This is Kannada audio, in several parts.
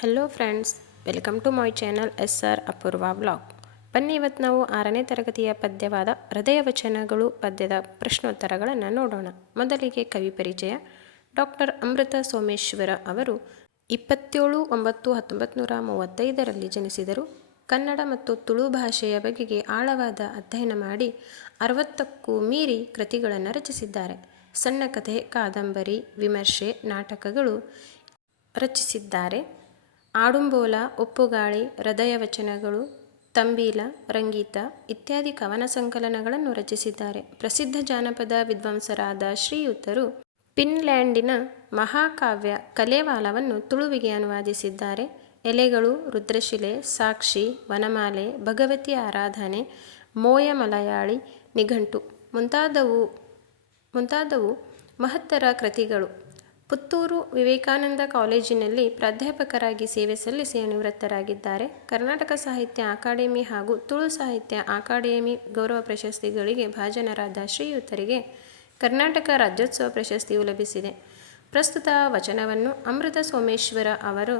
Hello friends welcome to my channel S R Apoorva vlog ಬನ್ನಿ ಇವತ್ತು ನಾವು ಆರನೇ ತರಗತಿಯ ಪದ್ಯವಾದ ಹೃದಯ ವಚನಗಳು ಪದ್ಯದ ಪ್ರಶ್ನೋತ್ತರಗಳನ್ನು ನೋಡೋಣ. ಮೊದಲಿಗೆ ಕವಿ ಪರಿಚಯ. ಡಾಕ್ಟರ್ ಅಮೃತ ಸೋಮೇಶ್ವರ ಅವರು ಇಪ್ಪತ್ತೇಳು ಒಂಬತ್ತು ಹತ್ತೊಂಬತ್ತು ನೂರ ಮೂವತ್ತೈದರಲ್ಲಿ ಜನಿಸಿದರು. ಕನ್ನಡ ಮತ್ತು ತುಳು ಭಾಷೆಯ ಬಗೆಗೆ ಆಳವಾದ ಅಧ್ಯಯನ ಮಾಡಿ ಅರವತ್ತಕ್ಕೂ ಮೀರಿ ಕೃತಿಗಳನ್ನು ರಚಿಸಿದ್ದಾರೆ. ಸಣ್ಣ ಕಥೆ, ಕಾದಂಬರಿ, ವಿಮರ್ಶೆ, ನಾಟಕಗಳು ರಚಿಸಿದ್ದಾರೆ. ಆಡುಂಬೋಲ ಉಪ್ಪುಗಾಳಿ ಹೃದಯ ವಚನಗಳು ತಂಬೀಲ, ರಂಗೀತ ಇತ್ಯಾದಿ ಕವನ ಸಂಕಲನಗಳನ್ನು ರಚಿಸಿದ್ದಾರೆ. ಪ್ರಸಿದ್ಧ ಜಾನಪದ ವಿದ್ವಾಂಸರಾದ ಶ್ರೀಯುತರು ಫಿನ್ಲ್ಯಾಂಡಿನ ಮಹಾಕಾವ್ಯ ಕಲೆವಾಲವನ್ನು ತುಳುವಿಗೆ ಅನುವಾದಿಸಿದ್ದಾರೆ. ಎಲೆಗಳು, ರುದ್ರಶಿಲೆ, ಸಾಕ್ಷಿ, ವನಮಾಲೆ, ಭಗವತಿ ಆರಾಧನೆ ಮೋಯ ಮಲಯಾಳಿ ನಿಘಂಟು ಮುಂತಾದವು ಮುಂತಾದವು ಮಹತ್ತರ ಕೃತಿಗಳು. ಪುತ್ತೂರು ವಿವೇಕಾನಂದ ಕಾಲೇಜಿನಲ್ಲಿ ಪ್ರಾಧ್ಯಾಪಕರಾಗಿ ಸೇವೆ ಸಲ್ಲಿಸಿ ನಿವೃತ್ತರಾಗಿದ್ದಾರೆ. ಕರ್ನಾಟಕ ಸಾಹಿತ್ಯ ಅಕಾಡೆಮಿ ಹಾಗೂ ತುಳು ಸಾಹಿತ್ಯ ಅಕಾಡೆಮಿ ಗೌರವ ಪ್ರಶಸ್ತಿಗಳಿಗೆ ಭಾಜನರಾದ ಶ್ರೀಯುತರಿಗೆ ಕರ್ನಾಟಕ ರಾಜ್ಯೋತ್ಸವ ಪ್ರಶಸ್ತಿಯು ಲಭಿಸಿದೆ. ಪ್ರಸ್ತುತ ವಚನವನ್ನು ಅಮೃತ ಸೋಮೇಶ್ವರ ಅವರು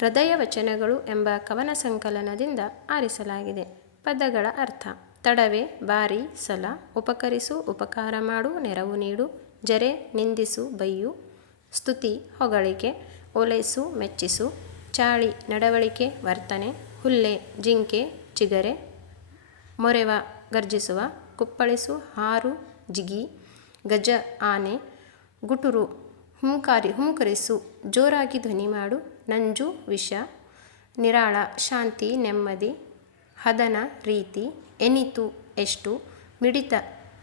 ಹೃದಯ ವಚನಗಳು ಎಂಬ ಕವನ ಸಂಕಲನದಿಂದ ಆರಿಸಲಾಗಿದೆ. ಪದಗಳ ಅರ್ಥ, ತಡವೆ, ಬಾರಿ, ಸಲ, ಉಪಕರಿಸು, ಉಪಕಾರ ಮಾಡು, ನೆರವು ನೀಡು, ಜರೆ, ನಿಂದಿಸು, ಬೈಯು ಸ್ತುತಿ, ಹೊಗಳಿಕೆ, ಓಲೈಸು, ಮೆಚ್ಚಿಸು, ಚಾಳಿ, ನಡವಳಿಕೆ, ವರ್ತನೆ, ಹುಲ್ಲೆ, ಜಿಂಕೆ, ಚಿಗರೆ, ಮೊರೆವ, ಗರ್ಜಿಸುವ, ಕುಪ್ಪಳಿಸು, ಹಾರು, ಜಿಗಿ, ಗಜ, ಆನೆ, ಗುಟುರು, ಹುಂಕಾರಿ, ಹುಂಕರಿಸು, ಜೋರಾಗಿ ಧ್ವನಿ ಮಾಡು, ನಂಜು, ವಿಷ, ನಿರಾಳ, ಶಾಂತಿ, ನೆಮ್ಮದಿ, ಹದನ, ರೀತಿ, ಎನಿತು, ಎಷ್ಟು, ಮಿಡಿತ,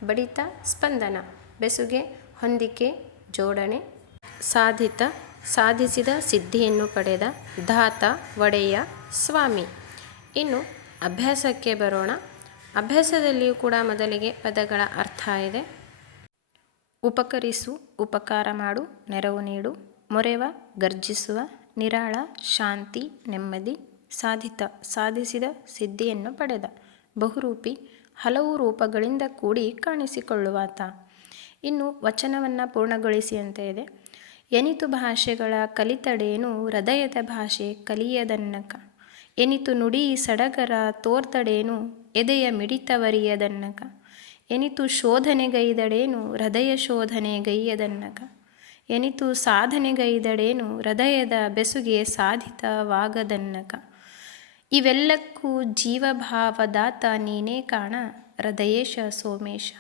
ಬಡಿತ, ಸ್ಪಂದನ, ಬೆಸುಗೆ, ಹೊಂದಿಕೆ, ಜೋಡಣೆ ಸಾಧಿತ, ಸಾಧಿಸಿದ ಸಿದ್ಧಿಯನ್ನು ಪಡೆದ ಧಾತ, ಒಡೆಯ, ಸ್ವಾಮಿ. ಇನ್ನು ಅಭ್ಯಾಸಕ್ಕೆ ಬರೋಣ. ಅಭ್ಯಾಸದಲ್ಲಿಯೂ ಕೂಡ ಮೊದಲಿಗೆ ಪದಗಳ ಅರ್ಥ ಇದೆ. ಉಪಕರಿಸು, ಉಪಕಾರ ಮಾಡು, ನೆರವು ನೀಡು, ಮೊರೆವ, ಗರ್ಜಿಸುವ, ನಿರಾಳ, ಶಾಂತಿ, ನೆಮ್ಮದಿ, ಸಾಧಿತ, ಸಾಧಿಸಿದ ಸಿದ್ಧಿಯನ್ನು ಪಡೆದ. ಬಹುರೂಪಿ, ಹಲವು ರೂಪಗಳಿಂದ ಕೂಡಿ ಕಾಣಿಸಿಕೊಳ್ಳುವಾತ. ಇನ್ನು ವಚನವನ್ನು ಪೂರ್ಣಗೊಳಿಸಿಯಂತೆ ಇದೆ. ಎನಿತು ಭಾಷೆಗಳ ಕಲಿತಡೇನು ಹೃದಯದ ಭಾಷೆ ಕಲಿಯದನ್ನಕ. ಎನಿತು ನುಡಿ ಸಡಗರ ತೋರ್ತಡೇನು ಎದೆಯ ಮಿಡಿತವರಿಯದನ್ನಕ. ಎನಿತು ಶೋಧನೆಗೈದಡೇನು ಹೃದಯ ಶೋಧನೆಗೈಯದನ್ನಕ ಎನಿತು ಸಾಧನೆಗೈದಡೇನು ಹೃದಯದ ಬೆಸುಗೆ ಸಾಧಿತವಾಗದನ್ನಕ. ಇವೆಲ್ಲಕ್ಕೂ ಜೀವಭಾವದಾತ ನೀನೇ ಕಾಣ ಹೃದಯೇಶ ಸೋಮೇಶ.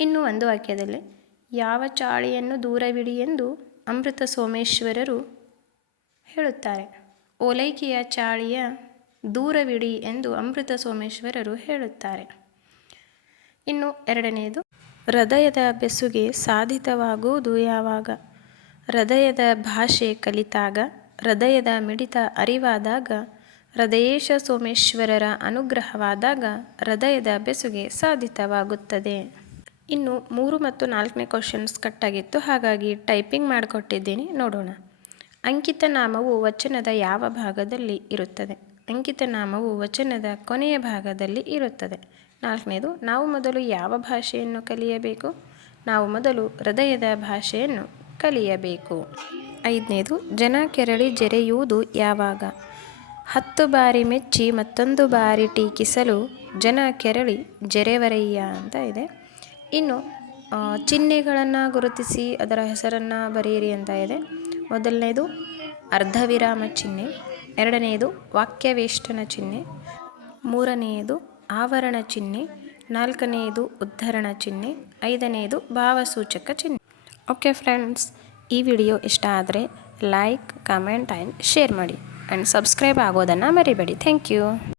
ಇನ್ನು ಒಂದು ವಾಕ್ಯದಲ್ಲಿ ಯಾವ ಚಾಳಿಯನ್ನು ದೂರವಿಡಿ ಎಂದು ಅಮೃತ ಸೋಮೇಶ್ವರರು ಹೇಳುತ್ತಾರೆ. ಓಲೈಕೆಯ ಚಾಳಿಯ ದೂರವಿಡಿ ಎಂದು ಅಮೃತ ಸೋಮೇಶ್ವರರು ಹೇಳುತ್ತಾರೆ. ಇನ್ನು ಎರಡನೆಯದು, ಹೃದಯದ ಬೆಸುಗೆ ಸಾಧಿತವಾಗುವುದು ಯಾವಾಗ? ಹೃದಯದ ಭಾಷೆ ಕಲಿತಾಗ, ಹೃದಯದ ಮಿಡಿತ ಅರಿವಾದಾಗ, ಹೃದಯೇಶ ಸೋಮೇಶ್ವರರ ಅನುಗ್ರಹವಾದಾಗ ಹೃದಯದ ಬೆಸುಗೆ ಸಾಧಿತವಾಗುತ್ತದೆ. ಇನ್ನು ಮೂರು ಮತ್ತು ನಾಲ್ಕನೇ ಕ್ವಶನ್ಸ್ ಕಟ್ಟಾಗಿತ್ತು ಹಾಗಾಗಿ ಟೈಪಿಂಗ್ ಮಾಡಿಕೊಟ್ಟಿದ್ದೀನಿ. ನೋಡೋಣ. ಅಂಕಿತ ನಾಮವು ವಚನದ ಯಾವ ಭಾಗದಲ್ಲಿ ಇರುತ್ತದೆ? ಅಂಕಿತ ನಾಮವು ವಚನದ ಕೊನೆಯ ಭಾಗದಲ್ಲಿ ಇರುತ್ತದೆ. ನಾಲ್ಕನೇದು, ನಾವು ಮೊದಲು ಯಾವ ಭಾಷೆಯನ್ನು ಕಲಿಯಬೇಕು? ನಾವು ಮೊದಲು ಹೃದಯದ ಭಾಷೆಯನ್ನು ಕಲಿಯಬೇಕು. ಐದನೇದು, ಜನ ಕೆರಳಿ ಜೆರೆಯುವುದು ಯಾವಾಗ? ಹತ್ತು ಬಾರಿ ಮೆಚ್ಚಿ ಮತ್ತೊಂದು ಬಾರಿ ಟೀಕಿಸಲು ಜನ ಕೆರಳಿ ಜೆರೆವರಯ್ಯ ಅಂತ ಇದೆ. ಇನ್ನು ಚಿಹ್ನೆಗಳನ್ನು ಗುರುತಿಸಿ ಅದರ ಹೆಸರನ್ನು ಬರೆಯಿರಿ ಅಂತ ಇದೆ. ಮೊದಲನೇದು, ಅರ್ಧವಿರಾಮ ಚಿಹ್ನೆ. ಎರಡನೆಯದು ವಾಕ್ಯವೇಷ್ಟನ ಚಿಹ್ನೆ. ಮೂರನೆಯದು ಆವರಣ ಚಿಹ್ನೆ. ನಾಲ್ಕನೆಯದು ಉದ್ಧರಣ ಚಿಹ್ನೆ. ಐದನೆಯದು ಭಾವಸೂಚಕ ಚಿಹ್ನೆ. ಓಕೆ ಫ್ರೆಂಡ್ಸ್, ಈ ವಿಡಿಯೋ ಇಷ್ಟ ಆದರೆ ಲೈಕ್, ಕಮೆಂಟ್ ಆ್ಯಂಡ್ ಶೇರ್ ಮಾಡಿ. ಆ್ಯಂಡ್ ಸಬ್ಸ್ಕ್ರೈಬ್ ಆಗೋದನ್ನು ಮರಿಬೇಡಿ. Thank you.